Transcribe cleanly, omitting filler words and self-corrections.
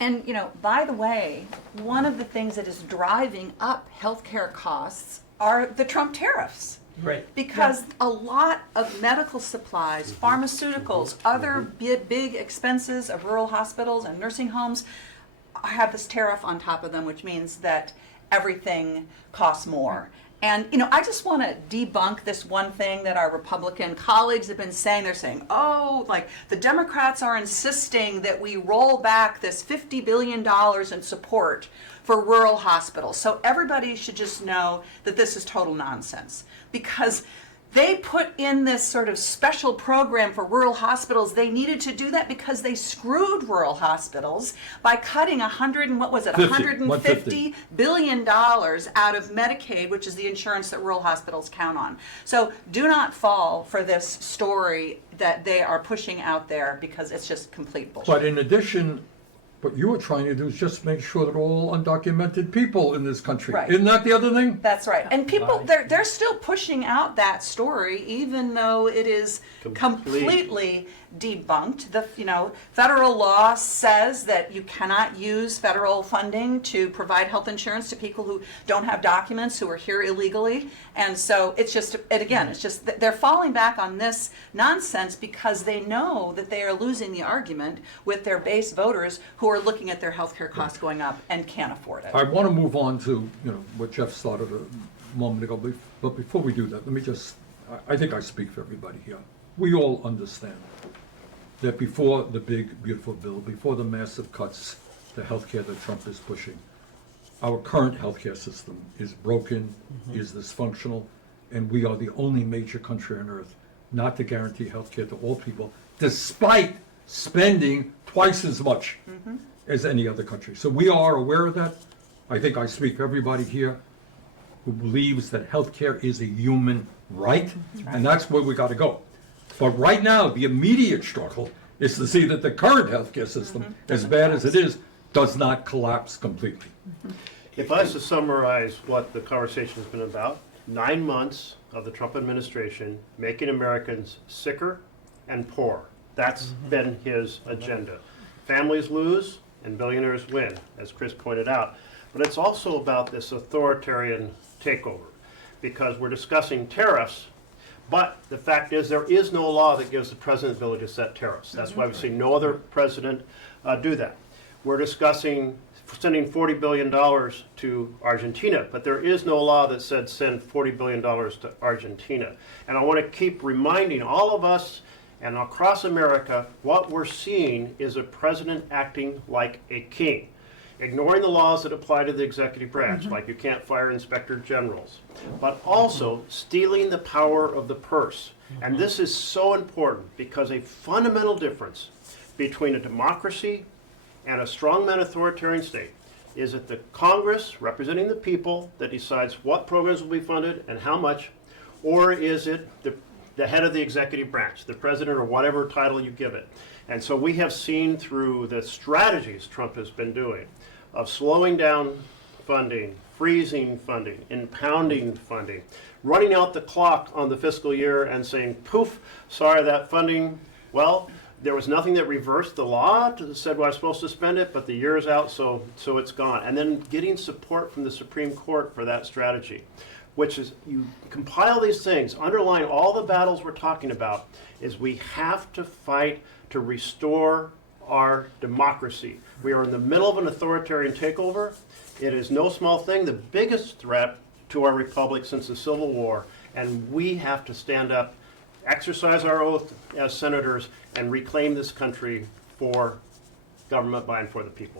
And, by the way, one of the things that is driving up healthcare costs are the Trump tariffs. Right. Because a lot of medical supplies, pharmaceuticals, other big expenses of rural hospitals and nursing homes have this tariff on top of them, which means that everything costs more. And, I just want to debunk this one thing that our Republican colleagues have been saying. They're saying, the Democrats are insisting that we roll back this $50 billion in support for rural hospitals. So everybody should just know that this is total nonsense, because they put in this sort of special program for rural hospitals. They needed to do that because they screwed rural hospitals by cutting $150 billion out of Medicaid, which is the insurance that rural hospitals count on. So do not fall for this story that they are pushing out there, because it's just complete bullshit. But in addition, what you were trying to do is just make sure that all undocumented people in this country. Right. Isn't that the other thing? That's right. And people, they're still pushing out that story, even though it is completely debunked. The federal law says that you cannot use federal funding to provide health insurance to people who don't have documents, who are here illegally. And so it's just they're falling back on this nonsense because they know that they are losing the argument with their base voters who are looking at their healthcare costs going up and can't afford it. I want to move on to what Jeff started a moment ago, but before we do that, let me I think I speak for everybody here. We all understand that before the big, beautiful bill, before the massive cuts to healthcare that Trump is pushing, our current healthcare system is broken, is dysfunctional, and we are the only major country on earth not to guarantee healthcare to all people, despite spending twice as much as any other country. So we are aware of that. I think I speak for everybody here who believes that healthcare is a human right, and that's where we got to go. But right now, the immediate struggle is to see that the current healthcare system, as bad as it is, does not collapse completely. If I was to summarize what the conversation has been about, 9 months of the Trump administration making Americans sicker and poor. That's been his agenda. Families lose and billionaires win, as Chris pointed out. But it's also about this authoritarian takeover, because we're discussing tariffs, but the fact is there is no law that gives the president the ability to set tariffs. That's why we've seen no other president do that. We're discussing sending $40 billion to Argentina, but there is no law that said send $40 billion to Argentina. And I want to keep reminding all of us and across America, what we're seeing is a president acting like a king, ignoring the laws that apply to the executive branch, like you can't fire inspector generals, but also stealing the power of the purse. And this is so important, because a fundamental difference between a democracy and a strongman authoritarian state is that the Congress, representing the people, that decides what programs will be funded and how much, or is it the head of the executive branch, the president, or whatever title you give it. And so we have seen through the strategies Trump has been doing of slowing down funding, freezing funding, impounding funding, running out the clock on the fiscal year and saying, poof, sorry, that funding, well, there was nothing that reversed the law that said well, I was supposed to spend it, but the year is out, so it's gone. And then getting support from the Supreme Court for that strategy, which is, you compile these things, underlying all the battles we're talking about, is we have to fight to restore our democracy. We are in the middle of an authoritarian takeover. It is no small thing, the biggest threat to our republic since the Civil War, and we have to stand up, exercise our oath as senators, and reclaim this country for government by and for the people.